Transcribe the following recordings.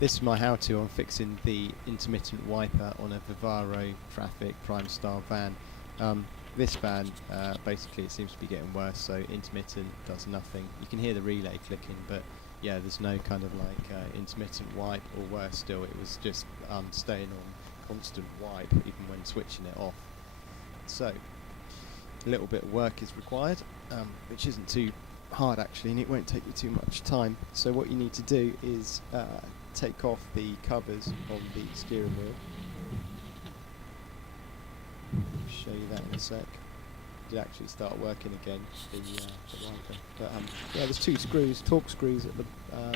This is my how-to on fixing the intermittent wiper on a Vivaro Trafic Primastar van. This van, basically it seems to be getting worse, so intermittent does nothing. You can hear the relay clicking, but yeah, there's no kind of like intermittent wipe, or worse still, it was just staying on constant wipe even when switching it off. So, a little bit of work is required, which isn't too hard actually, and it won't take you too much time. So what you need to do is take off the covers on the steering wheel. I'll show you that in a sec. Did actually start working again, the wiper. But yeah, there's two screws, torque screws at the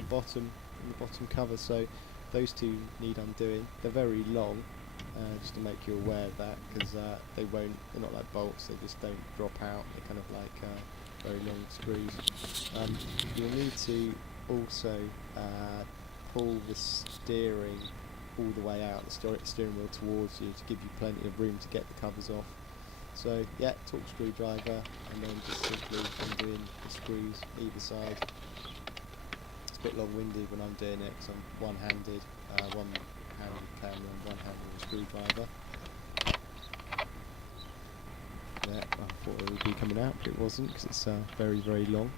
bottom, in the bottom cover, so those two need undoing. They're very long, just to make you aware of that, because they're not like bolts, they just don't drop out. They're kind of like very long screws. You'll need to also pull the steering all the way out, the steering wheel towards you, to give you plenty of room to get the covers off. So yeah, torque screwdriver, and then just simply undoing the screws either side. It's a bit long-winded when I'm doing it, because I'm one-handed, one hand with the camera and one hand with the screwdriver. Yeah, I thought it would be coming out, but it wasn't, because it's very, very long.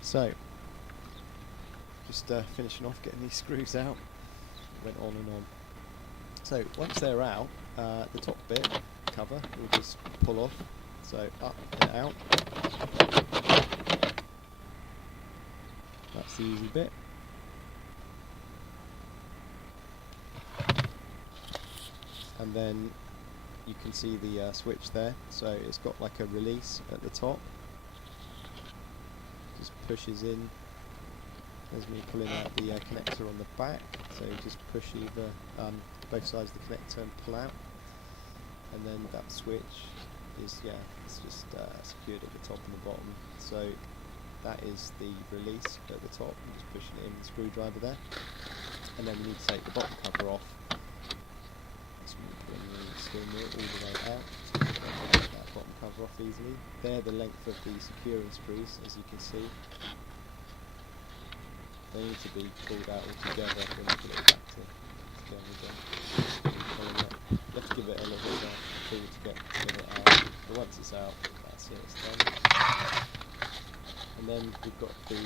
So, just finishing off getting these screws out. It went on and on. So, once they're out, the top bit, cover, we'll just pull off. So, up and out. That's the easy bit. And then you can see the switch there, so it's got like a release at the top. Just pushes in. There's me pulling out the connector on the back, so you just push either both sides of the connector and pull out. And then that switch is, yeah, it's just secured at the top and the bottom. So that is the release at the top. I'm just pushing it in with the screwdriver there. And then we need to take the bottom cover off. Pulling the steering wheel all the way out, so you can get that bottom cover off easily. They're the length of the securing screws, as you can see. They need to be pulled out all together when you put it back together again. You have to give it a little bit of pull to get it out, but once it's out, that's it, it's done. And then we've got the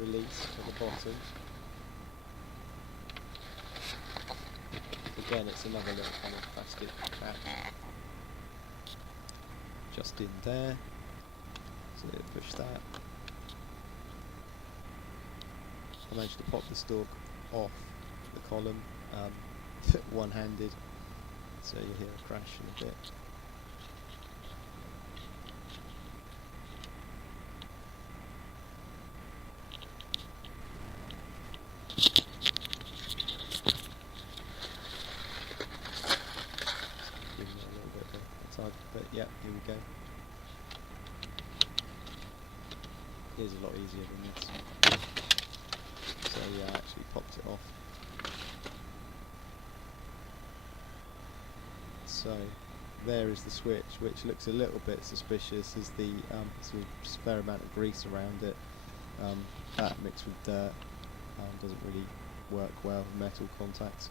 release at the bottom. Again, it's another little kind of plastic cap just in there, so push that. I managed to pop the stalk off the column one-handed, so you'll hear a crash in a bit. But yeah, here we go. Here's a lot easier than this. So yeah, I actually popped it off. So there is the switch, which looks a little bit suspicious. There's the sort of fair amount of grease around it. That mixed with dirt doesn't really work well with metal contacts.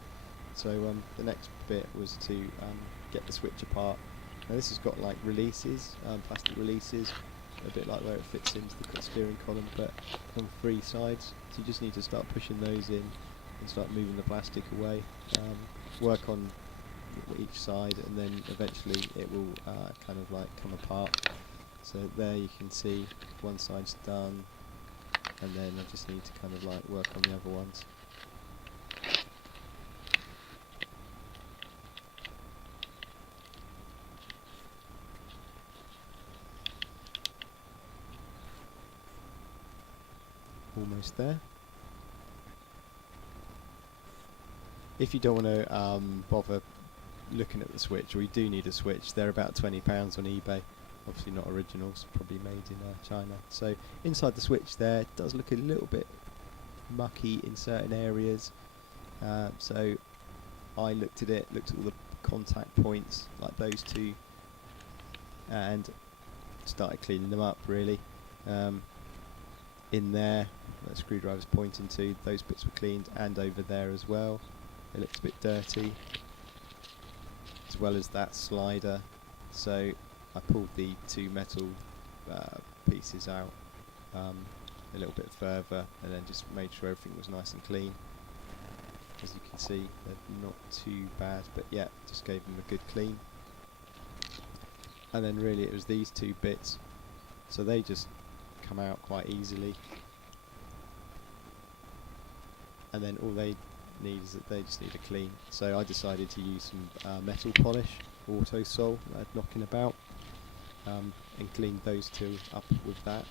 So the next bit was to get the switch apart. Now this has got like releases, plastic releases, a bit like where it fits into the steering column, but on 3 sides. So you just need to start pushing those in and start moving the plastic away. Work on each side, and then eventually it will kind of like come apart. So there you can see one side's done, and then I just need to kind of like work on the other ones. Almost there. If you don't want to bother looking at the switch, or you do need a switch, they're about £20 on eBay. Obviously not originals, probably made in China. So inside the switch there, it does look a little bit mucky in certain areas. So I looked at all the contact points, like those two, and started cleaning them up really. In there, that screwdriver's pointing to, those bits were cleaned, and over there as well. It looks a bit dirty, as well as that slider. So I pulled the 2 metal pieces out a little bit further, and then just made sure everything was nice and clean. As you can see, they're not too bad, but yeah, just gave them a good clean. And then really it was these 2 bits, so they just come out quite easily. And then all they need is that they just need a clean. So I decided to use some metal polish, Auto Sol, that I had knocking about, and cleaned those 2 up with that.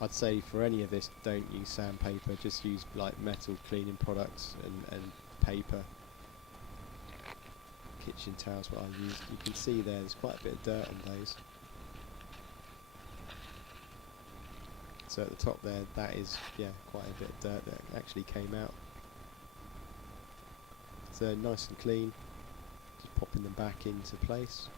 I'd say for any of this, don't use sandpaper, just use like metal cleaning products and paper. Kitchen towels, what I used. You can see there's quite a bit of dirt on those. So at the top there, that is, yeah, quite a bit of dirt that actually came out. So nice and clean, just popping them back into place.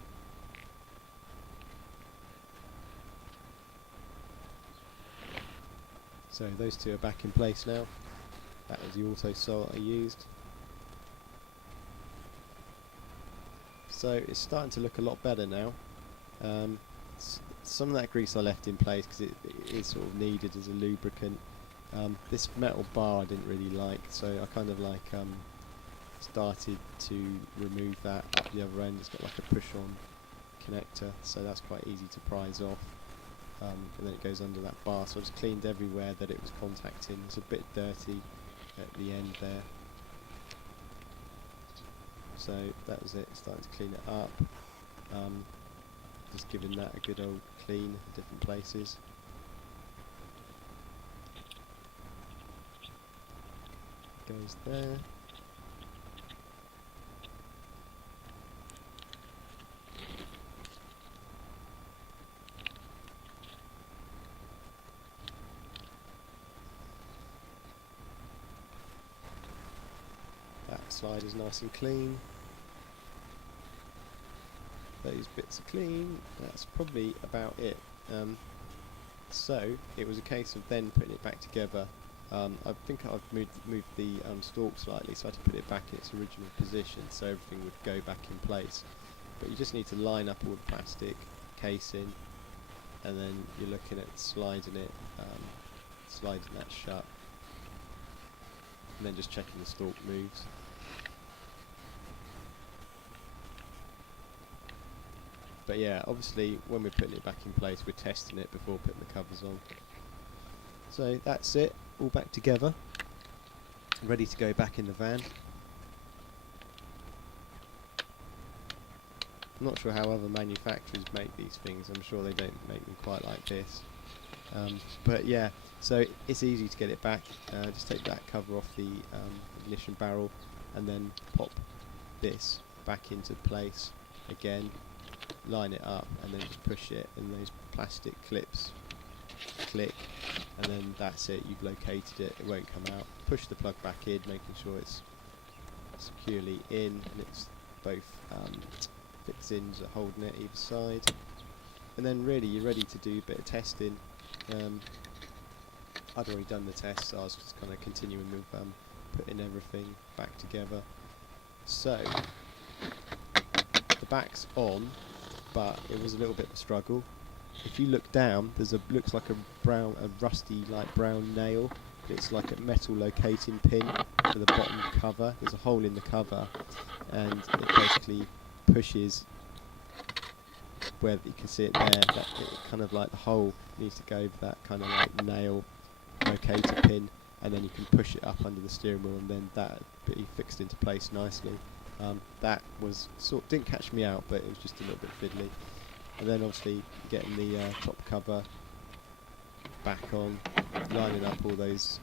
So those 2 are back in place now. That was the Auto Sol I used. So it's starting to look a lot better now. Some of that grease I left in place because it is sort of needed as a lubricant. This metal bar I didn't really like, so I kind of like started to remove that up the other end. It's got like a push-on connector, so that's quite easy to prise off. And then it goes under that bar, so I just cleaned everywhere that it was contacting. It's a bit dirty at the end there. So that was it, starting to clean it up. Just giving that a good old clean at different places. Goes there. That slide is nice and clean. Those bits are clean. That's probably about it. So it was a case of then putting it back together. I think I've moved the stalk slightly, so I had to put it back in its original position so everything would go back in place. But you just need to line up all the plastic casing, and then you're looking at sliding that shut, and then just checking the stalk moves. But yeah, obviously when we're putting it back in place, we're testing it before putting the covers on. So that's it, all back together, ready to go back in the van. I'm not sure how other manufacturers make these things. I'm sure they don't make them quite like this. But yeah, so it's easy to get it back. Just take that cover off the ignition barrel and then pop this back into place again. Line it up and then just push it, and those plastic clips click, and then that's it, you've located it, it won't come out. Push the plug back in, making sure it's securely in, and it's both fixings are holding it either side. And then really you're ready to do a bit of testing. I'd already done the test, so I was just kind of continuing with putting everything back together. So the back's on, but it was a little bit of a struggle. If you look down, looks like a rusty like brown nail. It's like a metal locating pin for the bottom cover. There's a hole in the cover, and it basically pushes where you can see it there. That kind of like the hole needs to go over that kind of like nail locator pin, and then you can push it up under the steering wheel, and then that be fixed into place nicely. That was didn't catch me out, but it was just a little bit fiddly. And then obviously getting the top cover back on, lining up all those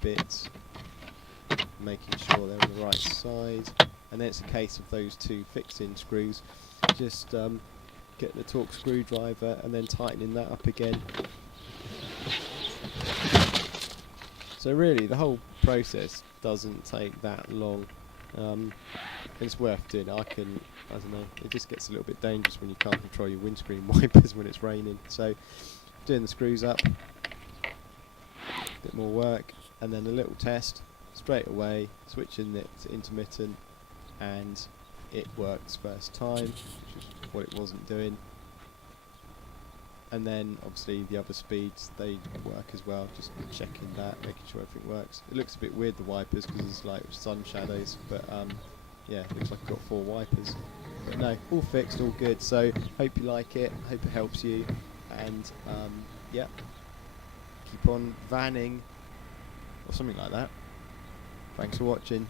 bits, making sure they're on the right side, and then it's a case of those 2 fixing screws, just getting the torque screwdriver and then tightening that up again. So really the whole process doesn't take that long. It's worth doing. I don't know, it just gets a little bit dangerous when you can't control your windscreen wipers when it's raining. So doing the screws up, bit more work, and then a little test straight away, switching it to intermittent, and it works first time, which is what it wasn't doing. And then obviously the other speeds, they work as well, just checking that, making sure everything works. It looks a bit weird, the wipers, because it's like sun shadows, but yeah, it looks like I've got 4 wipers. But no, all fixed, all good. So hope you like it, hope it helps you, and yeah, keep on vanning, or something like that. Thanks for watching.